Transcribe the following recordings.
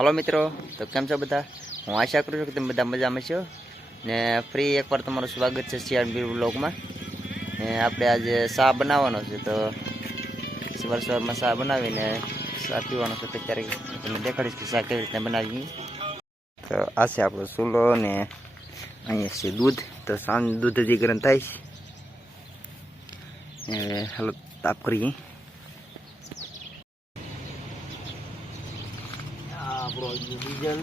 Hello મિત્રો. તો કેમ છો બધા? હું આશા કરું છું કે તમે બધા મજામાં છો. ને ફ્રી એકવાર તમારું સ્વાગત છે શિયાળ બ્લોગમાં ને આપણે આજે શા બનાવવાનો છે, તો સવાર સવારમાં ચા બનાવીને શાહ પીવાનો છે, તો ત્યારે તમને દેખાડીશ કે ચા કેવી રીતે બનાવી તો આ છે આપણો ચૂલો ને અહીંયા છે દૂધ. તો સાંજ દૂધ હજી થાય છે. હવે હાલો તાપ કરીએ. આપણો ડીઝલ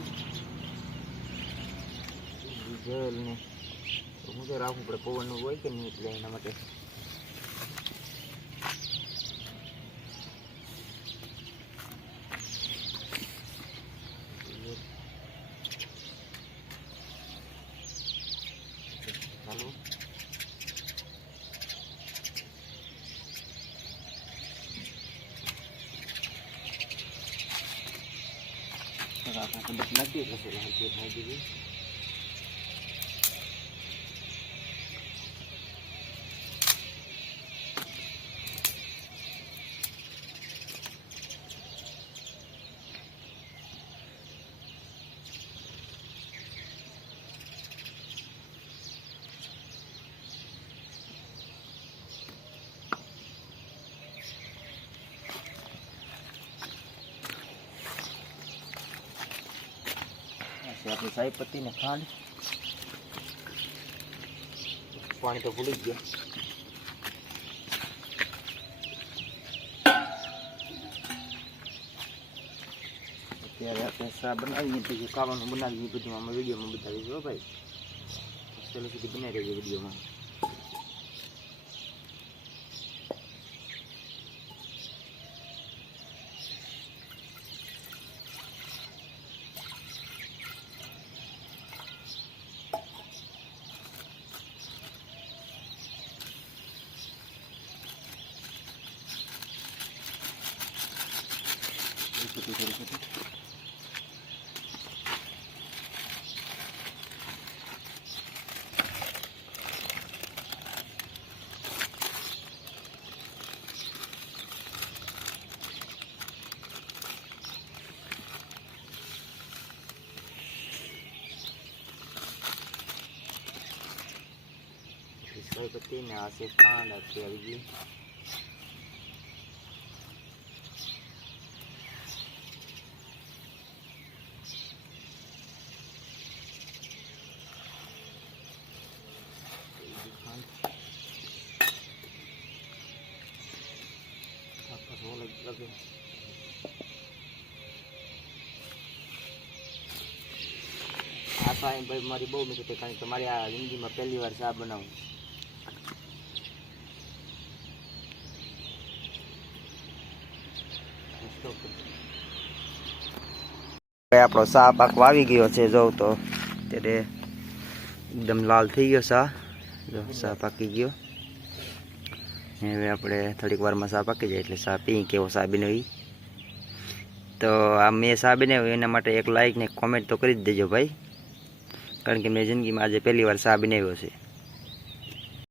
ડીઝલ ને હું તો રાખવું પડે પવનનું હોય કે નહીં એટલે એના માટે ચાલુ આપણે કદાચ નથી એટલે પેલા હજી છે આપણી સાઈ પત્તી ને ખાંડ. પાણી તો ભૂલી ગયો. અત્યારે આપણે શા બનાવીએ પછી ખાવાનું બનાવીએ બધું. આમાં વિડીયોમાં બતાવીશું ભાઈ. ચાલો સુધી બનાવી રહેજો વિડીયોમાં. છોટું થોડું સાઈ પત્તી ને આ છે ખાંડ આ આ સાહેબ ભાઈ મારી બહુ છે કારણ કે મારી આ જિંદગીમાં પહેલી વાર ચા બનાવું. આપણો ચા પાક વાવી ગયો છે, જોઉં તો. ત્યારે એકદમ લાલ થઈ ગયો ચા. જો, ચા પાકી ગયો. હવે આપણે થોડીક વારમાં સાપ પાકી જાય એટલે ચા પી કેવો ચા બનાવી તો આ મેં ચા બનાવ્યો એના માટે એક લાઇક ને કોમેન્ટ તો કરી જ દેજો ભાઈ. કારણ કે મેં જિંદગીમાં આજે પહેલી વાર ચા બનાવ્યો છે.